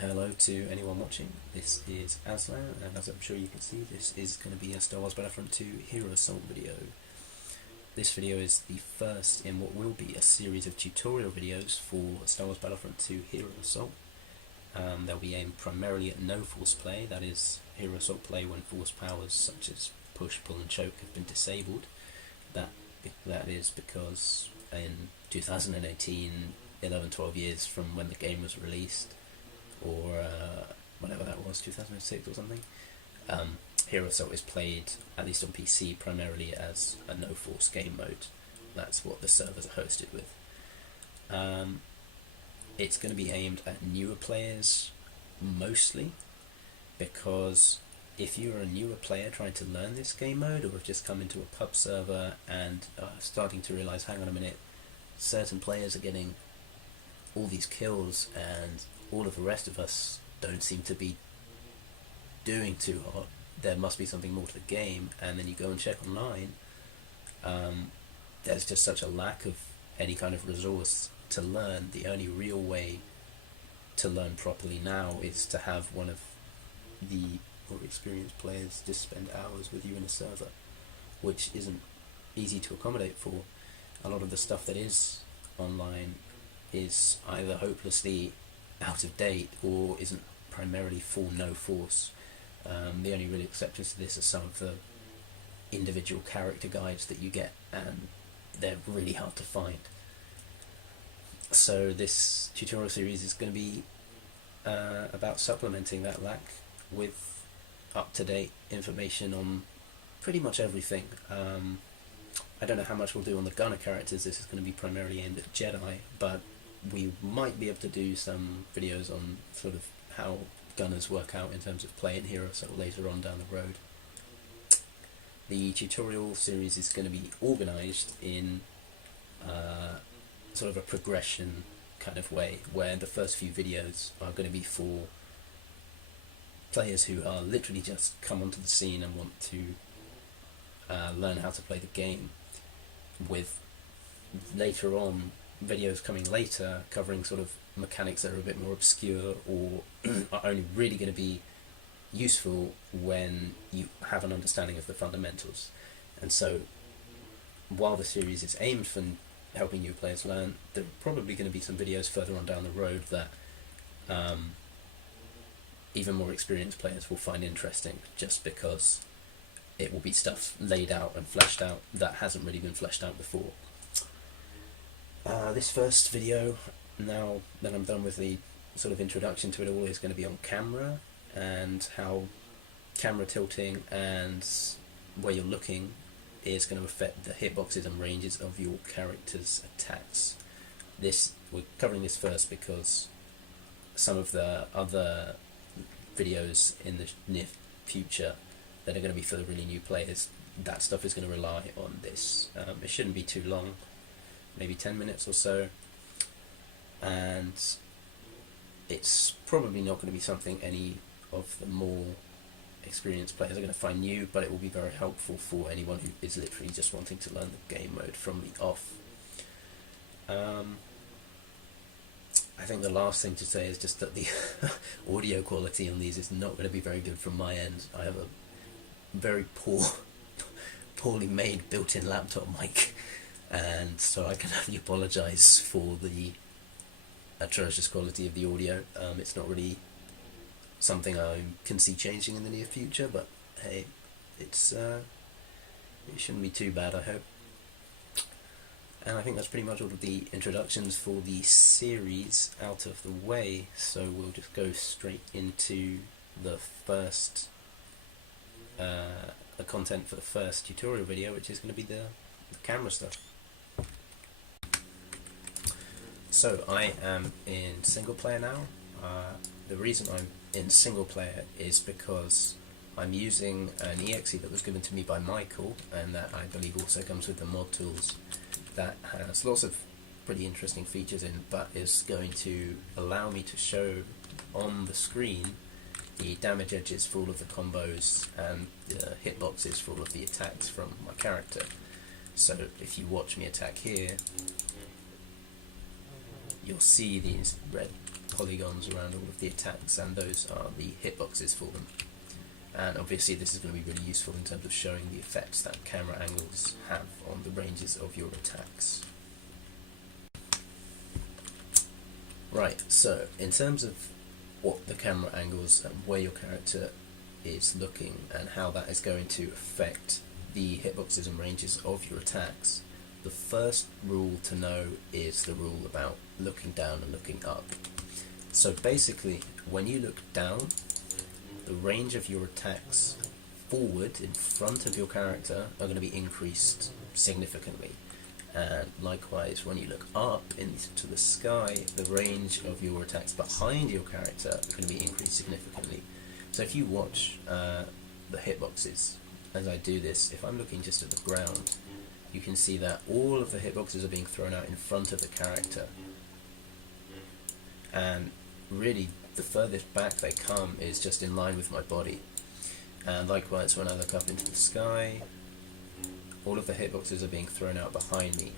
Hello to anyone watching. This is Aslan, and as I'm sure you can see, this is going to be a Star Wars Battlefront 2 Hero Assault video. This video is the first in what will be a series of tutorial videos for Star Wars Battlefront 2 Hero Assault. They'll be aimed primarily at no force play, that is, Hero Assault play when force powers such as push, pull and choke have been disabled. That is because in 2018, 11-12 years from when the game was released, or whenever that was, 2006 or something, Hero Assault is played, at least on PC, primarily as a no-force game mode. That's what the servers are hosted with. It's going to be aimed at newer players, mostly, because if you're a newer player trying to learn this game mode, or have just come into a pub server and are starting to realise, hang on a minute, certain players are getting all these kills and all of the rest of us don't seem to be doing too hot, there must be something more to the game, and then you go and check online, there's just such a lack of any kind of resource to learn. The only real way to learn properly now is to have one of the more experienced players just spend hours with you in a server, which isn't easy to accommodate for. A lot of the stuff that is online is either hopelessly out of date or isn't primarily for no force. The only real exceptions to this are some of the individual character guides that you get, and they're really hard to find. So this tutorial series is going to be about supplementing that lack with up-to-date information on pretty much everything. I don't know how much we'll do on the gunner characters. This is going to be primarily aimed at Jedi, but we might be able to do some videos on sort of how gunners work out in terms of play in Hero Assault later on down the road. The tutorial series is going to be organised in sort of a progression kind of way, where the first few videos are going to be for players who are literally just come onto the scene and want to learn how to play the game, with later on videos coming later covering sort of mechanics that are a bit more obscure or are only really going to be useful when you have an understanding of the fundamentals. And so while the series is aimed for helping new players learn, there are probably going to be some videos further on down the road that even more experienced players will find interesting, just because it will be stuff laid out and fleshed out that hasn't really been fleshed out before. This first video, now that I'm done with the sort of introduction to it all, is going to be on camera, and how camera tilting and where you're looking is going to affect the hitboxes and ranges of your character's attacks. We're covering this first because some of the other videos in the near future that are going to be for the really new players, that stuff is going to rely on this. It shouldn't be too long, maybe 10 minutes or so, and it's probably not going to be something any of the more experienced players are going to find new, but it will be very helpful for anyone who is literally just wanting to learn the game mode from the off. I think the last thing to say is just that the audio quality on these is not going to be very good from my end. I have a very poorly made built-in laptop mic, and so I can only apologise for the atrocious quality of the audio. It's not really something I can see changing in the near future, but hey, it shouldn't be too bad, I hope. And I think that's pretty much all of the introductions for the series out of the way, so we'll just go straight into the first the content for the first tutorial video, which is going to be the camera stuff. So I am in single player now. The reason I'm in single player is because I'm using an EXE that was given to me by Michael, and that I believe also comes with the mod tools, that has lots of pretty interesting features in, but is going to allow me to show on the screen the damage edges for all of the combos and the hitboxes for all of the attacks from my character. So if you watch me attack here, you'll see these red polygons around all of the attacks, and those are the hitboxes for them. And obviously this is going to be really useful in terms of showing the effects that camera angles have on the ranges of your attacks. Right, so in terms of what the camera angles and where your character is looking and how that is going to affect the hitboxes and ranges of your attacks, the first rule to know is the rule about looking down and looking up. So basically, when you look down, the range of your attacks forward in front of your character are going to be increased significantly. And likewise, when you look up into the sky, the range of your attacks behind your character are going to be increased significantly. So if you watch the hitboxes as I do this, if I'm looking just at the ground, you can see that all of the hitboxes are being thrown out in front of the character. And really, the furthest back they come is just in line with my body. And likewise, when I look up into the sky, all of the hitboxes are being thrown out behind me.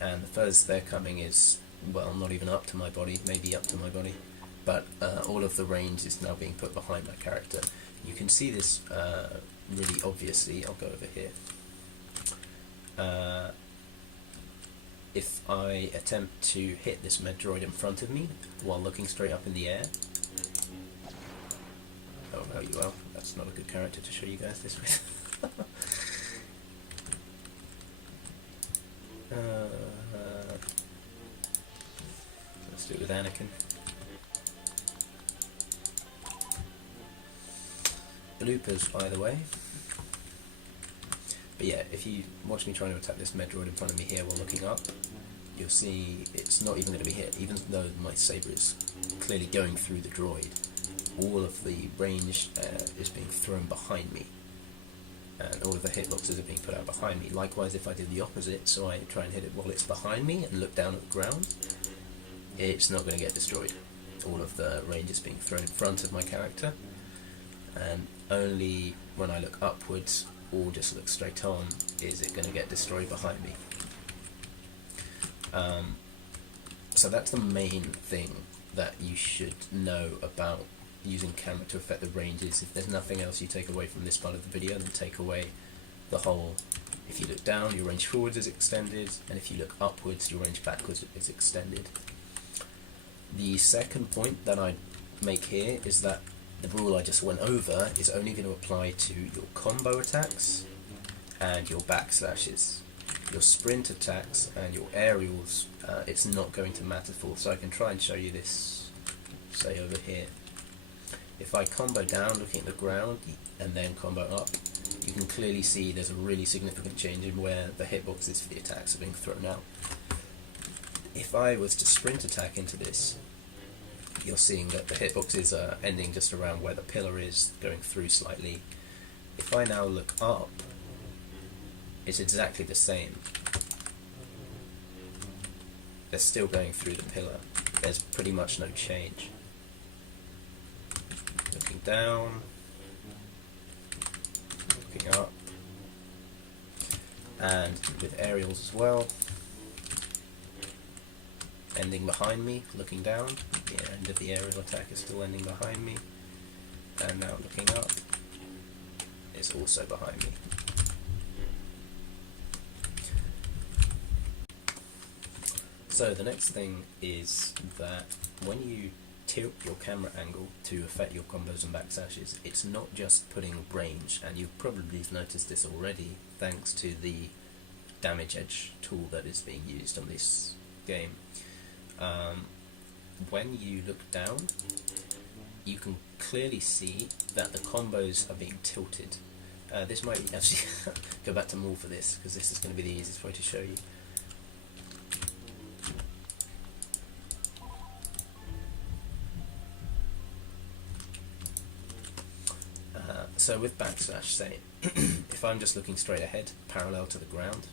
And the furthest they're coming is, well, not even up to my body, maybe up to my body, but all of the range is now being put behind my character. You can see this really obviously. I'll go over here. If I attempt to hit this Medroid in front of me while looking straight up in the air, oh no, well, that's not a good character to show you guys this with. Let's do it with Anakin. Bloopers, by the way. But yeah, if you watch me trying to attack this Medroid in front of me here while looking up, you'll see it's not even going to be hit, even though my saber is clearly going through the droid. All of the range is being thrown behind me, and all of the hitboxes are being put out behind me. Likewise, if I do the opposite, so I try and hit it while it's behind me and look down at the ground, it's not going to get destroyed. All of the range is being thrown in front of my character, and only when I look upwards or just look straight on is it going to get destroyed behind me. So that's the main thing that you should know about using camera to affect the ranges. If there's nothing else you take away from this part of the video, then take away the whole, if you look down, your range forwards is extended, and if you look upwards, your range backwards is extended. The second point that I make here is that the rule I just went over is only going to apply to your combo attacks and your backslashes. Your sprint attacks and your aerials, it's not going to matter for. So I can try and show you this, say over here. If I combo down looking at the ground and then combo up, you can clearly see there's a really significant change in where the hitboxes for the attacks are being thrown out. If I was to sprint attack into this, you're seeing that the hitboxes are ending just around where the pillar is, going through slightly. If I now look up, it's exactly the same. They're still going through the pillar. There's pretty much no change. Looking down, looking up, and with aerials as well. Ending behind me, looking down. The end of the aerial attack is still ending behind me. And now looking up, it's also behind me. So the next thing is that when you tilt your camera angle to affect your combos and backslashes, it's not just putting range, and you've probably noticed this already thanks to the damage edge tool that is being used on this game. When you look down, you can clearly see that the combos are being tilted. This might actually go back to more for this, because this is going to be the easiest way to show you. So with backslash, say, if I'm just looking straight ahead, parallel to the ground,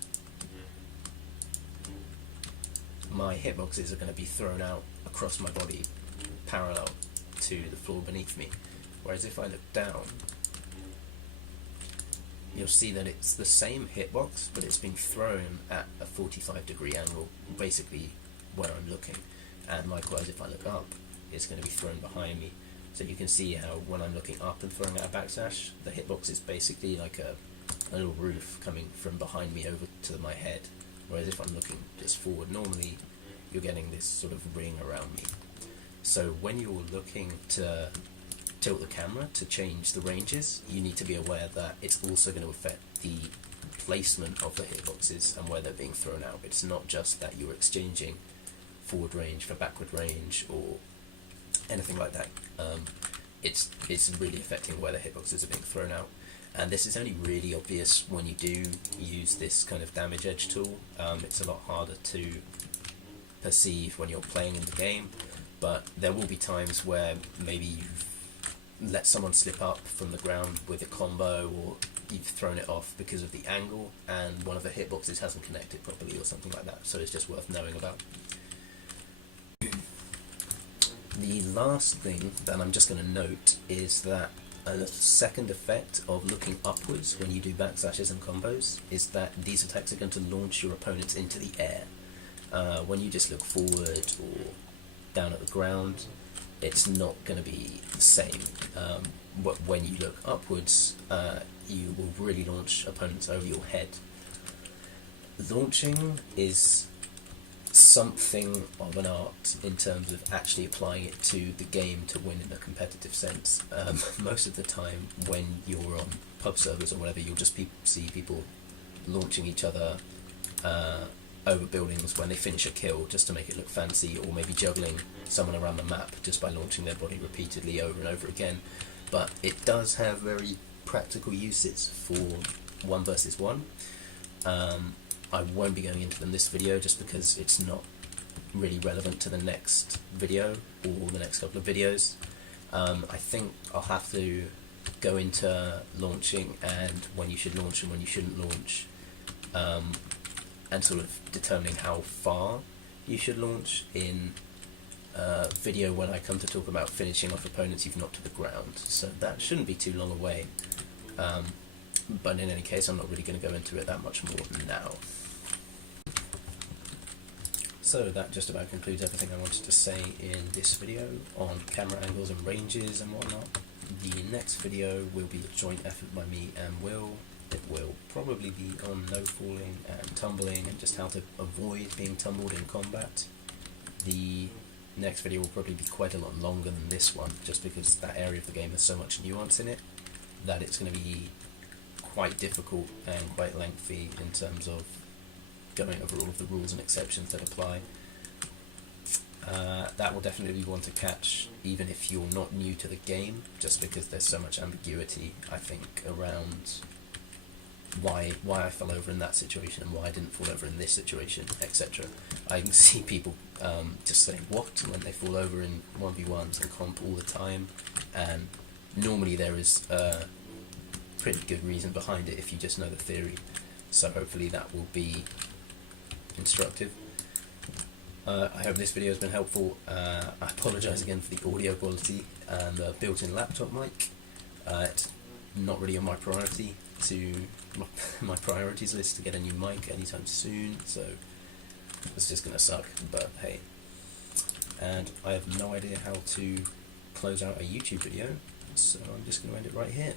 my hitboxes are going to be thrown out across my body, parallel to the floor beneath me. Whereas if I look down, you'll see that it's the same hitbox, but it's being thrown at a 45-degree angle, basically where I'm looking. And likewise, if I look up, it's going to be thrown behind me. So you can see how when I'm looking up and throwing out a backslash, the hitbox is basically like a little roof coming from behind me over to my head. Whereas if I'm looking just forward, normally you're getting this sort of ring around me. So when you're looking to tilt the camera to change the ranges, you need to be aware that it's also going to affect the placement of the hitboxes and where they're being thrown out. It's not just that you're exchanging forward range for backward range or anything like that. It's really affecting where the hitboxes are being thrown out. And this is only really obvious when you do use this kind of damage edge tool. It's a lot harder to perceive when you're playing in the game, but there will be times where maybe you've let someone slip up from the ground with a combo, or you've thrown it off because of the angle and one of the hitboxes hasn't connected properly or something like that, so it's just worth knowing about. The last thing that I'm just going to note is that a second effect of looking upwards when you do backslashes and combos is that these attacks are going to launch your opponents into the air. When you just look forward or down at the ground, it's not going to be the same. But when you look upwards, you will really launch opponents over your head. Launching is something of an art in terms of actually applying it to the game to win in a competitive sense. Most of the time when you're on pub servers or whatever, you'll just see people launching each other over buildings when they finish a kill just to make it look fancy, or maybe juggling someone around the map just by launching their body repeatedly over and over again. But it does have very practical uses for 1 versus 1. I won't be going into them this video just because it's not really relevant to the next video or the next couple of videos. I think I'll have to go into launching and when you should launch and when you shouldn't launch, and sort of determining how far you should launch in a video when I come to talk about finishing off opponents you've knocked to the ground. So that shouldn't be too long away. But in any case, I'm not really going to go into it that much more now. So that just about concludes everything I wanted to say in this video on camera angles and ranges and whatnot. The next video will be a joint effort by me and Will. It will probably be on no falling and tumbling and just how to avoid being tumbled in combat. The next video will probably be quite a lot longer than this one, just because that area of the game has so much nuance in it that it's going to be quite difficult and quite lengthy in terms of going over all of the rules and exceptions that apply. That will definitely be one to catch even if you're not new to the game, just because there's so much ambiguity, I think, around why I fell over in that situation and why I didn't fall over in this situation, etc. I can see people just saying what when they fall over in 1v1s and comp all the time, and normally there is a pretty good reason behind it if you just know the theory, so hopefully that will be instructive. I hope this video has been helpful. I apologise again for the audio quality and the built-in laptop mic. It's not really on my priority to my priorities list to get a new mic anytime soon, so it's just gonna suck, but hey. And I have no idea how to close out a YouTube video, so I'm just gonna end it right here.